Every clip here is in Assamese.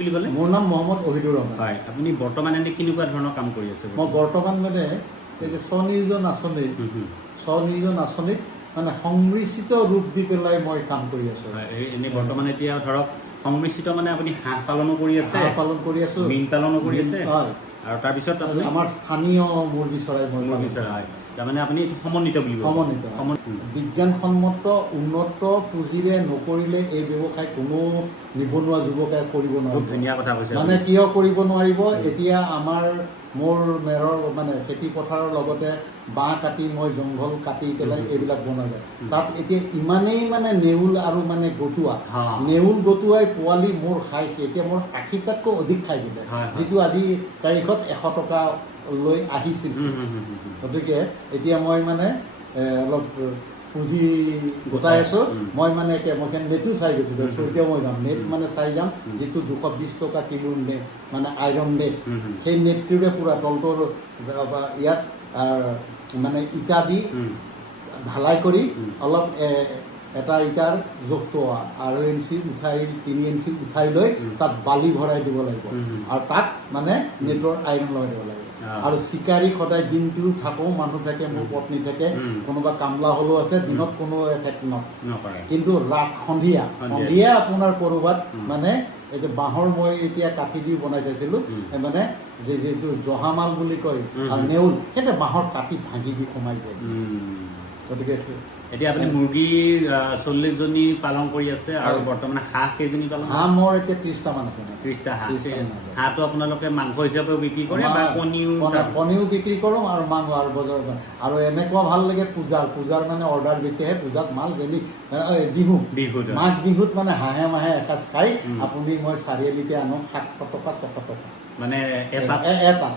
মোৰ নাম মহম্মদ অহিদুৰ ৰহমান। হয়, আপুনি বৰ্তমান এনে কেনেকুৱা ধৰণৰ কাম কৰি আছে? মই বৰ্তমান মানে এই যে স্বনিয়োজন আঁচনিত মানে সংমিশ্ৰিত ৰূপ দি পেলাই মই কাম কৰি আছোঁ। এনেই বৰ্তমান এতিয়া ধৰক সংমিশ্ৰিত মানে আপুনি হাঁহ পালনো কৰি আছে, হাঁহ পালন কৰি আছোঁ, মীন পালনো কৰি আছে, হয়, আৰু তাৰপিছত আমাৰ স্থানীয় মুৰ্গী চৰাই হয়, তাৰমানে আপুনি সমন্বিত বুলি সমন্বিত বিজ্ঞানসন্মত উন্নত পুঁজিৰে নকৰিলে এই ব্যৱসায় কোনো নিবনুৱা যুৱকে কৰিব নোৱাৰিব। ধুনীয়া কথা কৈছে। মানে কিয় কৰিব নোৱাৰিব? এতিয়া মোৰ মেৰৰ মানে খেতি পথাৰৰ লগতে বাঁহ কাটি মই জংঘল কাটি পেলাই এইবিলাক বনোৱা যায়। তাত এতিয়া ইমানেই মানে নেউল আৰু মানে গটুৱাই পোৱালি মোৰ খাই এতিয়া মোৰ ৮০টাতকৈ অধিক খাই দিলে, যিটো আজি তাৰিখত ১০০ টকা লৈ আহিছিল। গতিকে এতিয়া মই মানে অলপ পুঁজি গোটাই আছোঁ। মই মানে মই নেটো চাই গৈছোঁ, এতিয়া মই যাম নেট মানে চাই যাম, যিটো ২২০ টকা কিলো নেট মানে আইৰণ নেট, সেই নেটটোৰে পূৰা তলটোৰ ইয়াত মানে ইটা দি ঢালাই কৰি অলপ এটা ইটাৰ জোখটো ২.৫ ইঞ্চি উঠাই ৩ ইঞ্চি উঠাই লৈ তাত বালি ভৰাই দিব লাগিব, আৰু তাত মানে নেটৰ আইৰণ লগাই দিব লাগিব। আৰু চিকাৰী সদায় দিনটো থাকোঁ, মানুহ থাকে, মোৰ পত্নী থাকে, কোনোবা কামলা হ'লেও আছে, দিনত কোনো এফেক্ট নকৰে। কিন্তু সন্ধিয়া আপোনাৰ ক'ৰবাত মানে এই যে বাঁহৰ মই এতিয়া কাঠি দি বনাই চাইছিলোঁ, মানে যিটো জহামাল বুলি কয় আৰু নেউল, সেইটো বাঁহৰ কাঠি ভাঙি দি সোমাই যায়। গতিকে এতিয়া আপুনি মুৰ্গী ৪০ জনী পালন কৰি আছে, আৰু বৰ্তমান হাঁহ কেইজনী পালন? হাঁহ মোৰ এতিয়া ৩০টা মান আছে। ৩০টা হাঁহ। হাঁহটো আপোনালোকে মাংস হিচাপেও বিক্ৰী কৰে বা কণীও বিক্ৰী কৰোঁ, আৰু মাংস আৰু বজাৰত। আৰু এনেকুৱা ভাল লাগে পূজাৰ মানে অৰ্ডাৰ বেছি আহে। পূজাত মাল যেনি মাঘ বিহুত মানে হাঁহে মাহে এসাঁজ খাই আপুনি মই চাৰিআলিতে আনো ৭০০ টকা ৬০০ টকা মানে এটা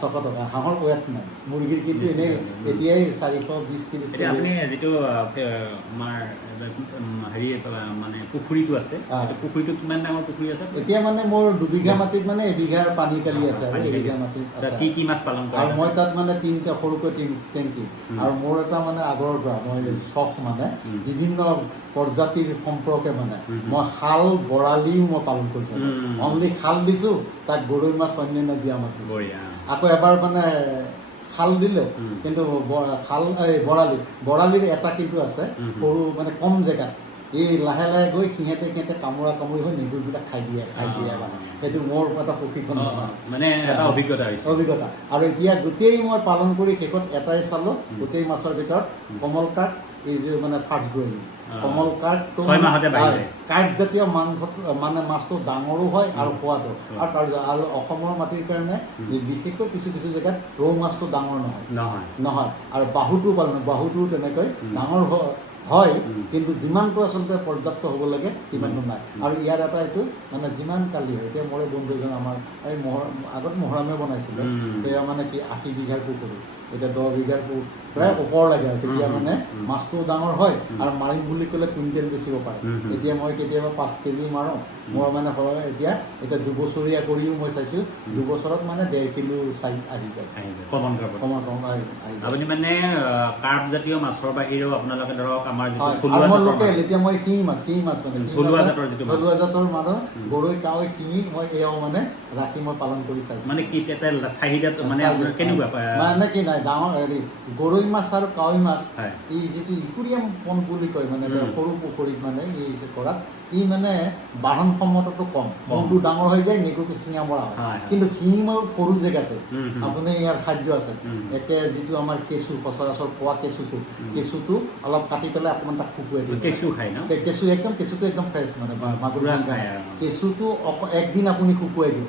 ৬০০ টকা। হাঁহৰ ৱেট নাই, মুৰ্গীৰ কিন্তু এনেই এতিয়াই ৪২০-৩০। আপুনি যিটো আমাৰ হেৰি মানে পুখুৰীটো আছে, পুখুৰীটো কিমান ডাঙৰ পুখুৰী আছে? এতিয়া মানে মোৰ ২ বিঘা মাটিত মানে এবিঘাৰ পানী কালি আছে, আৰু এবিঘা মাটিত কি মাছ পালন কৰে? আৰু মই তাত মানে ৩টা সৰুকৈ টেংকি, আৰু মোৰ এটা মানে আগৰ পৰা মই চখ মানে বিভিন্ন প্ৰজাতিৰ সম্পৰ্কে মানে মই শাল বৰালিও মই পালন কৰিছোঁ। অনলি শাল দিছোঁ, তাক গৰৈ মাছ, অন্যান্য জীয়া মাছ দিছোঁ। আকৌ এবাৰ মানে শাল দিলে, কিন্তু বৰালিৰ এটা কিন্তু আছে সৰু মানে কম জেগাত, এই লাহে লাহে গৈ সিহঁতে কামুৰি হৈ নেগুৰবিলাক খাই দিয়ে মানে সেইটো মোৰ এটা প্ৰশিক্ষণ মানে এটা অভিজ্ঞতা। আৰু এতিয়া গোটেই মই পালন কৰি শেষত এটাই চালোঁ, গোটেই মাছৰ ভিতৰত কমল কাঠ, এই যে মানে ফাৰ্ষ্ট গ্ৰ'য়িং কমল কাঠটো কাঠজাতীয় মানে মাছটো ডাঙৰো হয় আৰু সোৱাদো, আৰু অসমৰ মাটিৰ কাৰণে বিশেষকৈ কিছু জেগাত ৰৌ মাছটো ডাঙৰ নহয়, আৰু বাহুটো তেনেকৈ ডাঙৰ হয়, কিন্তু যিমানটো আচলতে পৰ্যাপ্ত হ'ব লাগে সিমানটো নাই। আৰু ইয়াৰ এটা এইটো মানে যিমান কালি হয়, এতিয়া মোৰ বন্ধু এজন আমাৰ এই আগত মহৰামে বনাইছিলে, সেয়া মানে কি ৮০ বিঘাৰ পুখুৰী, এতিয়া 10 বিঘাৰ প্ৰায় ওপৰ লাগে, আৰু তেতিয়া মানে মাছটোও ডাঙৰ হয়, আৰু মাৰিম বুলি ক'লে কুইণ্টেল বেচিব পাৰে। এতিয়া মই কেতিয়াবা 5 কেজি মাৰোঁ, মোৰ মানে এতিয়া 2বছৰীয়া কৰিও মই চাইছোঁ, 2 বছৰত মানে 1.5 কিলো চাইজ আহি যায়। আপুনি মানে কাৰ্প জাতীয় মাছৰ বাহিৰেও আপোনালোকে ধৰক আমাৰ লোকেল, এতিয়া মই শিঙি মাছ থলুৱা জাতৰ মানুহ গৰৈ, কাৱৈ, শিঙি মই এয়াও মানে ৰাখি মই পালন কৰি চাইছোঁ। মানে কি চাহিদাত মানে কেনেকুৱা মানে কি নাই, ডাঙৰ হেৰি গৰৈ মাছ আৰু কাৱৈ মাছ, এই যিটো ইকুৰিয়াম পণ্ড বুলি কয় মানে সৰু পুখুৰীত মানে এই কৰাত, ই মানে বাহনক্ষমতাটো কম, পণটো ডাঙৰ হৈ যায়, নেগুৰটো চিঙা মৰা হয়। কিন্তু শিঙি মাছ সৰু জেগাতে আপুনি ইয়াৰ খাদ্য আছে, একে যিটো আমাৰ কেঁচু সচৰাচৰ পোৱা কেঁচুটো অলপ কাটি পেলাই অকণমান তাক শুকুৱাই দিয়ে। কেঁচুটো একদম ফ্ৰেছ মানে মাগুৰ কেঁচুটো একদিন আপুনি শুকুৱাই দিয়ে,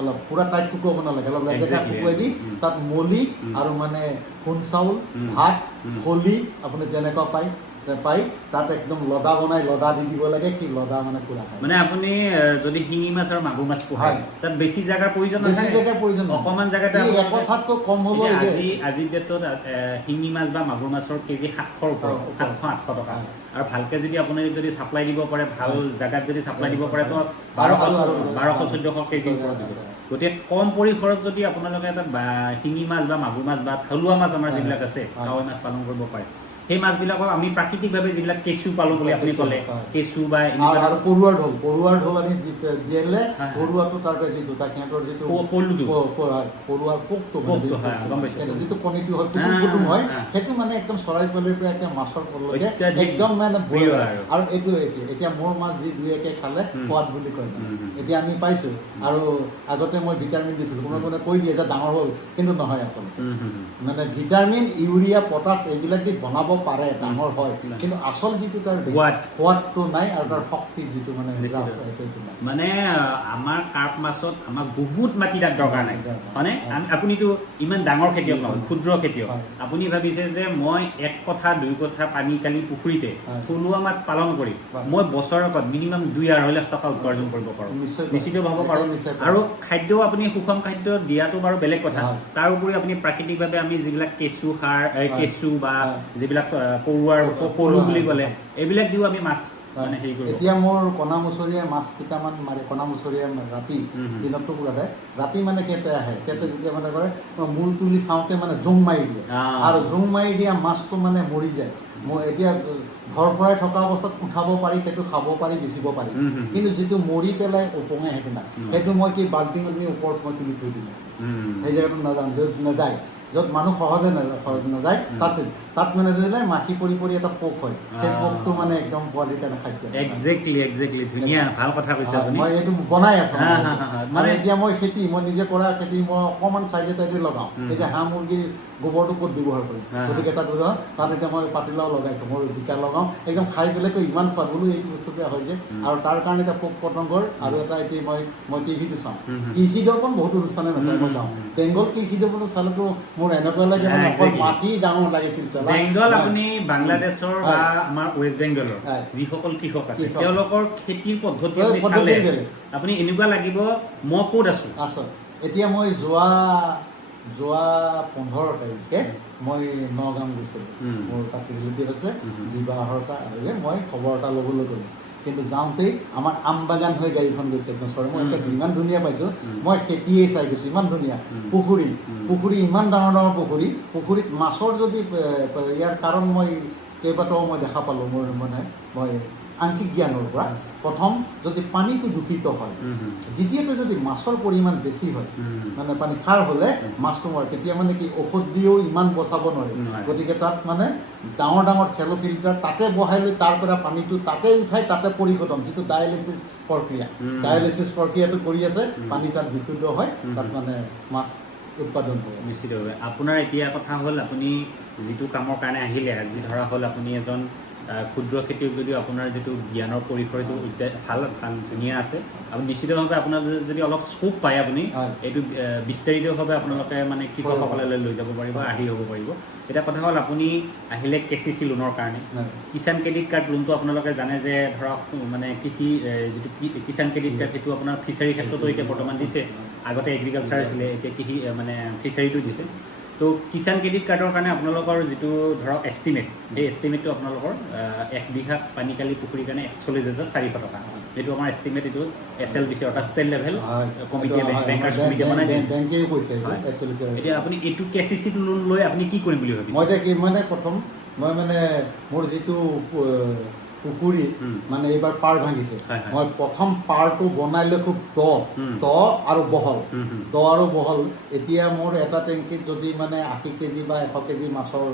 অলপ পূৰা টাইট শুকুৱাব নালাগে, অলপ লেজেকা শুকুৱাই দি তাত মলি আৰু মানে খুন চাউল, ভাত, খলি আপুনি তেনেকুৱা পাই তাত একদম লদা বনাই লদা দি দিব লাগে, কি লদা মানে পুৰা খায়। মানে আপুনি যদি শিঙি মাছ আৰু মাগুৰ মাছ পোহে, তাত বেছি জাগাৰ প্ৰয়োজন অকণমান জেগাতে একঠাতকৈ কম হ'ব। আজিৰ ডেটত শিঙি মাছ বা মাগুৰ মাছৰ কেজি 700ৰ ওপৰত, 700-800 টকা, আৰু ভালকে যদি আপুনি চাপ্লাই দিব পাৰে, ভাল জেগাত যদি চাপ্লাই দিব পাৰে, তো 1200-1400 কেজিৰ ওপৰত দিব। গতিকে কম পৰিসৰত যদি আপোনালোকে এটা শিঙি মাছ বা মাগুৰ মাছ বা থলুৱা মাছ আমাৰ যিবিলাক আছে, কাৱৈ মাছ পালন কৰিব পাৰে, সেই মাছবিলাকক আমি প্ৰাকৃতিকভাৱে যিবিলাক কেঁচু পালোঁ বুলি আপুনি ক'লে কেঁচু বা আৰু পৰুৱাৰ ঢোল আমি দিলে পৰুৱাটো তাৰ যিটো সিহঁতৰ যিটো পৰুৱাৰ পোকটো যিটো কণীটো হয় কুটুম হয় সেইটো মানে একদম চৰাই পোৱালিৰ পৰা একদম মাছৰ পৰলৈকে একদম মানে আৰু এইটো এতিয়া মোৰ মাছ যি দুই একে খালে সোৱাদ বুলি কয় এতিয়া আমি পাইছোঁ আৰু আগতে মই ভিটামিন দিছিলোঁ কোনোবাই কৈ দিয়ে যে ডাঙৰ হ'ল কিন্তু নহয় আচলতে মানে ভিটামিন ইউৰিয়া পটাছ এইবিলাক দি বনাব পাৰে ডাঙৰ হয় কিন্তু আচল যিটো তাৰ সোৱাদটো নাই আৰু তাৰ শক্তি যিটো মানে মানে আমাৰ কাৰ্প মাছত আমাক বহুত মাটি তাত দৰকাৰ নাই হয়নে আপুনিতো ইমান ডাঙৰ খেতিয়ক নহয় ক্ষুদ্ৰ খেতিয়ক আপুনি ভাবিছে যে মই 1 কঠা 2 কঠা পানী কালি পুখুৰীতে থলুৱা মাছ পালন কৰি মই বছৰত মিনিমাম 2-2.5 লাখ টকা উপাৰ্জন কৰিব পাৰোঁ নিশ্চিত ভাব পাৰোঁ আৰু খাদ্যও আপুনি সুষম খাদ্য দিয়াটো বাৰু বেলেগ কথা তাৰ উপৰি আপুনি প্ৰাকৃতিকভাৱে আমি যিবিলাক কেঁচু বা যিবিলাক পৰুৱাৰ পলু বুলি ক'লে এইবিলাক দিও আমি মাছ মানে হেৰি কৰোঁ এতিয়া মোৰ কণামুচৰীয়া মাছ কেইটামান মাৰে কণামুচৰীয়া ৰাতি দিনততো পুৰা যায় ৰাতি মানে সিহঁতে আহে সিহঁতে যেতিয়া মানে কৰে মূৰ তুলি চাওঁতে মানে জোং মাৰি দিয়ে আৰু জোং মাৰি দিয়া মাছটো মানে মৰি যায় মই এতিয়া ধৰফৰাই থকা অৱস্থাত উঠাব পাৰি সেইটো খাব পাৰি বেচিব পাৰি কিন্তু যিটো মৰি পেলাই উপঙে সেইটো নাই সেইটো মই কি বাল্টিং ওপৰত মই তুলি থৈ দিলোঁ সেই জেগাটো নাযাওঁ য'ত নাযায় য'ত মানুহ সহজে নাযায় তাত মানে দিলে মাখি পৰি পৰি এটা পোক হয় সেই পোকটো মানে একদম পোৱালিৰ কাৰণে খাদ্য একজেক্টলি ধুনীয়া ভাল কথা কৈছে মই এইটো বনাই আছোঁ মানে এতিয়া মই নিজে কৰা খেতি মই অকণমান চাইডে টাইডে লগাওঁ এই যে হাঁহ মুৰ্গীৰ গোবৰটো ক'ত ব্যৱহাৰ কৰিম গতিকে তাত এতিয়া মই পাতিলাও লগাইছোঁ মই জিকা লগাওঁ একদম খাই পেলাইতো ইমান খোৱা বোলো এইটো বস্তুটো হয় যে আৰু তাৰ কাৰণে এতিয়া পোক পতংগৰ আৰু এটা এতিয়া মই টিভিটো চাওঁ কৃষি দৰ্পণ বহুত অনুষ্ঠানে নাচায় মই চাওঁ বেংগল কৃষি দৰ্পণ চালেতো মোৰ এনেকুৱা লাগে মানে অকল মাটি ডাঙৰ লাগিছিল বেংগল আপুনি বাংলাদেশৰ বা আমাৰ ৱেষ্ট বেংগলৰ যিসকল কৃষক আছে তেওঁলোকৰ খেতিৰ পদ্ধতি আপুনি এনেকুৱা লাগিব মই ক'ত আছোঁ এতিয়া মই যোৱা 15 তাৰিখে মই নগাঁও গৈছিলোঁ মোৰ তাত ৰিলেটিভ আছে বিবাহৰ কাৰণে মই খবৰ এটা ল'বলৈ গ'লোঁ কিন্তু যাওঁতেই আমাৰ আম বাগান হৈ গাড়ীখন গৈছে ওচৰে মই এতিয়া ইমান ধুনীয়া পাইছোঁ মই খেতিয়ে চাই গৈছোঁ ইমান ধুনীয়া পুখুৰী ইমান ডাঙৰ পুখুৰীত মাছৰ যদি ইয়াৰ কাৰণ মই কেইবাটাও মই দেখা পালোঁ মোৰ মানে মই আংশিক জ্ঞানৰ পৰা প্ৰথম যদি পানীটো দূষিত হয় দ্বিতীয়তে যদি মাছৰ পৰিমাণ বেছি হয় মানে পানী খাৰ হ'লে মাছটো মৰে তেতিয়া মানে কি ঔষধ দিও ইমান বচাব নোৱাৰে গতিকে তাত মানে ডাঙৰ চেলো ফিল্টাৰ তাতে বহাই লৈ তাৰ পৰা পানীটো তাতে উঠাই তাতে পৰিশোধন যিটো ডায়েলিচিছ প্ৰক্ৰিয়াটো কৰি আছে পানী তাত বিশুদ্ধ হয় তাত মানে মাছ উৎপাদন হয় নিশ্চিতভাৱে আপোনাৰ এতিয়া কথা হ'ল আপুনি যিটো কামৰ কাৰণে আহিলে আজি ধৰা হ'ল আপুনি এজন ক্ষুদ্ৰ খেতিয়ক যদিও আপোনাৰ যিটো জ্ঞানৰ পৰিসৰটো ভাল ধুনীয়া আছে আপুনি নিশ্চিতভাৱে আপোনাৰ যদি অলপ স্কোপ পায় আপুনি এইটো বিস্তাৰিতভাৱে আপোনালোকে মানে কৃষকসকলে লৈ যাব পাৰিব আহি হ'ব পাৰিব এটা কথা হ'ল আপুনি আহিলে KCC লোনৰ কাৰণে কিষাণ ক্ৰেডিট কাৰ্ড লোনটো আপোনালোকে জানে যে ধৰক মানে কৃষি যিটো কিষাণ ক্ৰেডিট কাৰ্ড সেইটো আপোনাৰ ফিচাৰী ক্ষেত্ৰতো এতিয়া বৰ্তমান দিছে আগতে এগ্ৰিকালচাৰ আছিলে এতিয়া কৃষি মানে ফিচাৰীটো দিছে তো কিষাণ ক্ৰেডিট কাৰ্ডৰ কাৰণে আপোনালোকৰ যিটো ধৰক এষ্টিমেট সেই এষ্টিমেটটো আপোনালোকৰ 1 বিঘা পানীকালি পুখুৰীৰ কাৰণে 41,400 টকা এইটো আমাৰ এষ্টিমেট এইটো SLBC অৰ্থাৎ ষ্টেট লেভেল কমিটিয়ে বেংকাৰ্ছ কমিটিয়ে বনাই দিয়ে বেংকেও কৈছে এতিয়া আপুনি এইটো KCC লোন লৈ আপুনি কি কৰিম বুলি ভাবিছে মই এতিয়া মানে প্ৰথম মই মানে মোৰ যিটো পুখুৰী মানে এইবাৰ পাৰ ভাঙিছে মই প্ৰথম পাৰটো বনাই লৈ খুব দ আৰু বহল এতিয়া মোৰ এটা টেংকিত যদি মানে 80 কেজি বা 100 কেজি মাছৰ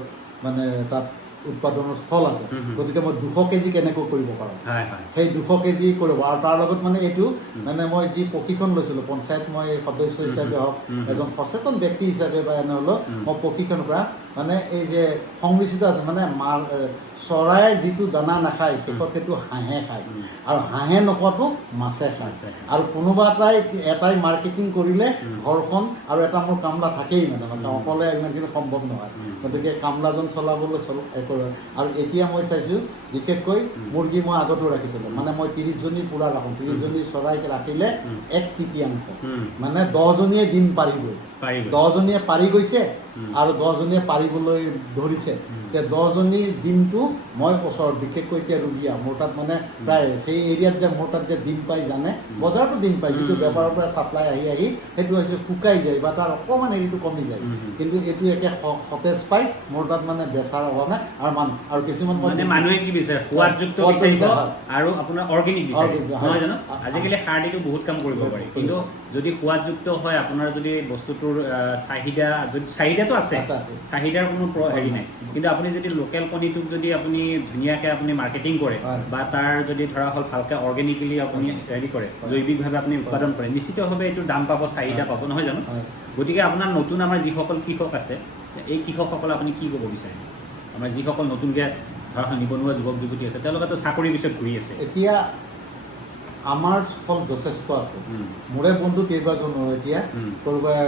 মানে তাত উৎপাদনৰ স্থল আছে গতিকে মই 200 কেজি কেনেকৈ কৰিব পাৰোঁ সেই 200 কেজি কৰিব আৰু তাৰ লগত মানে এইটো মানে মই যি প্ৰশিক্ষণ লৈছিলোঁ পঞ্চায়ত মই সদস্য হিচাপে হওক এজন সচেতন ব্যক্তি হিচাপে বা এনে হ'লেও মই প্ৰশিক্ষণ কৰা মানে এই যে সংমিশ্ৰিত আছে মানে চৰাই যিটো দানা নাখায় শেষত সেইটো হাঁহে খায় আৰু হাঁহে নোখোৱাটো মাছে খায় আৰু কোনোবা এটাই মাৰ্কেটিং কৰিলে ঘৰখন আৰু এটা মোৰ কামলা থাকেই মানে অকলে ইমানখিনি সম্ভৱ নহয় গতিকে কামলাজন চলাবলৈ আৰু এতিয়া মই চাইছোঁ বিশেষকৈ মুৰ্গী মই আগতো ৰাখিছিলোঁ মানে মই 30জনী পূৰা ৰাখোঁ 30জনী চৰাইক ৰাখিলে 1/3 মানে 10জনীয়ে ডিম পাৰিবই 10জনীয়ে পাৰি গৈছে আৰু 10জনীয়ে পাৰিবলৈ ধৰিছে এতিয়া 10জনীৰ ডিমটো মই ওচৰত বিশেষকৈ এতিয়া ৰুগীয়া মোৰ তাত মানে প্ৰায় সেই এৰিয়াত যে মোৰ তাত যে ডিম পাই জানে বজাৰতো ডিম পায় যিটো বেপাৰৰ পৰা ছাপ্লাই আহি সেইটো হৈছে শুকাই যায় বা তাৰ অকণমান হেৰিটো কমি যায় কিন্তু এইটো একে সতেজ পাই মোৰ তাত মানে বেচাৰ অভাৱ নাই আৰু কিছুমান মানে মানুহে কি বিচাৰে সোৱাদযুক্ত বিচাৰিব আৰু আপোনাৰ অৰ্গেনিক বিচাৰে নহয় জানো আজিকালি সাৰ দিটো বহুত কাম কৰিব পাৰি কিন্তু যদি সোৱাদযুক্ত হয় আপোনাৰ যদি বস্তুটোৰ চাহিদাটো আছে চাহিদাৰ কোনো হেৰি নাই কিন্তু আপুনি যদি লোকেল কণীটোক যদি আপুনি ধুনীয়াকৈ আপুনি মাৰ্কেটিং কৰে বা তাৰ যদি ধৰা হ'ল ভালকৈ অৰ্গেনিকেলি আপুনি হেৰি কৰে জৈৱিকভাৱে আপুনি উৎপাদন কৰে নিশ্চিতভাৱে এইটো দাম পাব চাহিদা পাব নহয় জানো গতিকে আপোনাৰ নতুন আমাৰ যিসকল কৃষক আছে এই কৃষকসকলে আপুনি কি ক'ব বিচাৰে আমাৰ যিসকল নতুনকৈ ধৰা নিবনুৱা যুৱক যুৱতী আছে তেওঁলোকেতো চাকৰিৰ পিছত ঘূৰি আছে এতিয়া আমাৰ স্থল যথেষ্ট আছে মোৰে বন্ধু কেইবাজনো এতিয়া ক'ৰবাত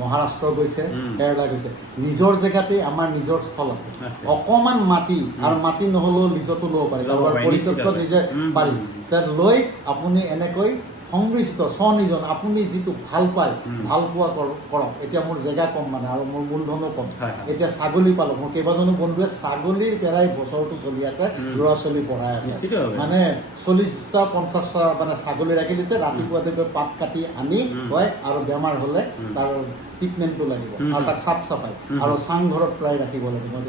মহাৰাষ্ট্ৰ গৈছে কেৰেলা গৈছে নিজৰ জেগাতে আমাৰ নিজৰ স্থল আছে অকণমান মাটি আৰু মাটি নহ'লেও লিজতো ল'ব পাৰি পৰিচয় নিজে পাৰি তাত লৈ আপুনি এনেকৈ সংমিশ্ৰিত স্বনিয়োজন আপুনি যিটো ভাল পায় ভাল পোৱা কৰক এতিয়া মোৰ জেগা কম মানে আৰু মোৰ মূলধনো কম এতিয়া ছাগলী পালক মোৰ কেইবাজনো বন্ধুৱে ছাগলীৰ পৰাই বছৰটো চলি আছে ল'ৰা ছোৱালী পঢ়াই আছে মানে 40টা 50টা মানে ছাগলী ৰাখি দিছে ৰাতিপুৱা গৈ পাত কাটি আনি হয় আৰু বেমাৰ হ'লে তাৰ ট্ৰিটমেণ্টটো লাগিব আৰু তাক চাফ চাফাই আৰু চাংঘৰত প্ৰায় ৰাখিব লাগিব মই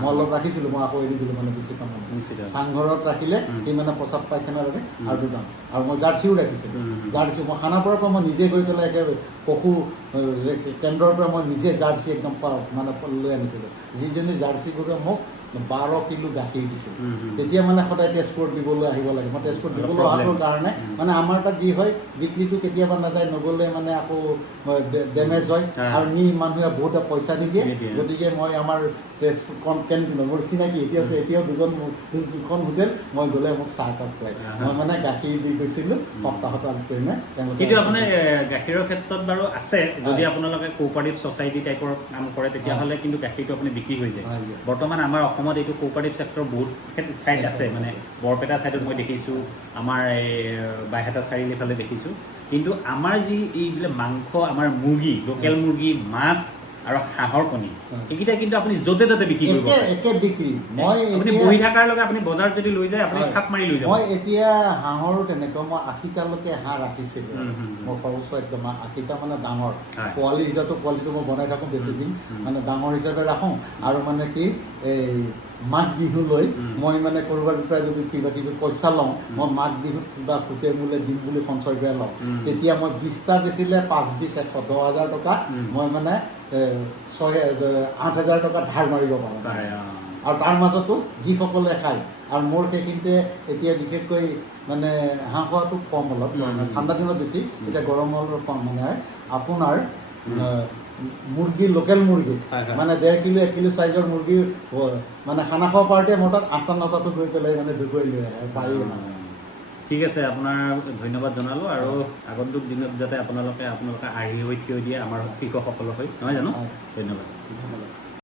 মই অলপ ৰাখিছিলোঁ মই আকৌ এৰি দিলোঁ মানে বেছি কাম চাংঘৰত ৰাখিলে সি মানে প্ৰস্ৰাৱ পায়খানা ৰাখে আৰু দুটাম আৰু মই জাৰ্চিও ৰাখিছিলোঁ জাৰ্চি মই খানাপাৰাৰ পৰা মই নিজে গৈ পেলাই একেবাৰে পশু কেন্দ্ৰৰ পৰা মই নিজে জাৰ্চি একদম মানে লৈ আনিছিলোঁ যিজনী জাৰ্চি গৰুৱে মোক 12 কিলো গাখীৰ দিছিল তেতিয়া মানে সদায় তেজপুৰত দিবলৈ আহিব লাগে মই তেজপুৰত দিবলৈ অহাৰ কাৰণে মানে আমাৰ তাত যি হয় বিক্ৰীটো কেতিয়াবা নাযায় নগ'লে মানে আকৌ ডেমেজ হয় আৰু মানুহে বহুতে পইচা নিদিয়ে গতিকে মই আমাৰ তেজপুৰ কেণ্টিনত মোৰ চিনাকি এতিয়াও দুখন হোটেল মই গ'লে মোক চাহকাপ খুৱাই মই মানে গাখীৰ দি গৈছিলোঁ সপ্তাহত কিন্তু আপোনাৰ গাখীৰৰ ক্ষেত্ৰত বাৰু আছে যদি আপোনালোকে কোঅপাৰেটিভ ছ'চাইটি টাইপৰ কাম কৰে তেতিয়াহ'লে কিন্তু গাখীৰটো আপুনি বিক্ৰী হৈ যায় বৰ্তমান আমাৰ অসমত এইটো কোঅপাৰেটিভ ছেক্টৰ বহুত ছাইড আছে মানে বৰপেটা ছাইডত মই দেখিছোঁ আমাৰ এই বাইহাটা চাৰিআলি ফালে দেখিছোঁ কিন্তু আমাৰ যি এইবিলাক মাংস আমাৰ মুৰ্গী লোকেল মুৰ্গী মাছ আৰু হাঁহৰ কণী এইকেইটা কিন্তু আপুনি য'তে ত'তে বিক্ৰী কৰিব একে বিক্ৰী মই আপুনি বহি থকাৰ লগে আপুনি বজাৰত যদি লৈ যায় আপুনি থাপ মাৰি লৈ যাব মই এতিয়া হাঁহৰো তেনেকুৱা মই 80টালৈকে হাঁহ ৰাখিছিলোঁ মই সৰ্বোচ্চ একদম 80টা মানে ডাঙৰ পোৱালি হিচাপে পোৱালিটো মই বনাই থাকোঁ বেছি দিন মানে ডাঙৰ হিচাপে ৰাখোঁ আৰু মানে কি এই মাঘ বিহুলৈ মই মানে ক'ৰবাৰ পৰা যদি কিবা কিবি পইচা লওঁ মই মাঘ বিহুত কিবা সুতে মূলে দিম বুলি সঞ্চয় কৰি লওঁ তেতিয়া মই 20টা বেচিলে 5-20 10,000 টকা মই মানে 8,000 টকা ধাৰ মাৰিব পাৰোঁ আৰু তাৰ মাজতো যিসকলে খায় আৰু মোৰ সেইখিনিতে এতিয়া বিশেষকৈ মানে হাঁহ খোৱাটো কম অলপ ঠাণ্ডা দিনত বেছি এতিয়া গৰমৰ কম মানে আপোনাৰ মুৰ্গী লোকেল মুৰ্গী মানে 1.5 কিলো 1 কিলো চাইজৰ মুৰ্গী মানে খানা খোৱা পাৰ্টিয়ে মোৰ তাত 8টা 9টাটো গৈ পেলাই মানে জোগৈ লৈ আহে পাৰি মানে ঠিক আছে আপোনাৰ ধন্যবাদ জনালোঁ আৰু আগন্তুক দিনত যাতে আপোনালোকে আৰ্হি হৈ থিয় দিয়ে আমাৰ কৃষকসকলৰ হৈ নহয় জানো ধন্যবাদ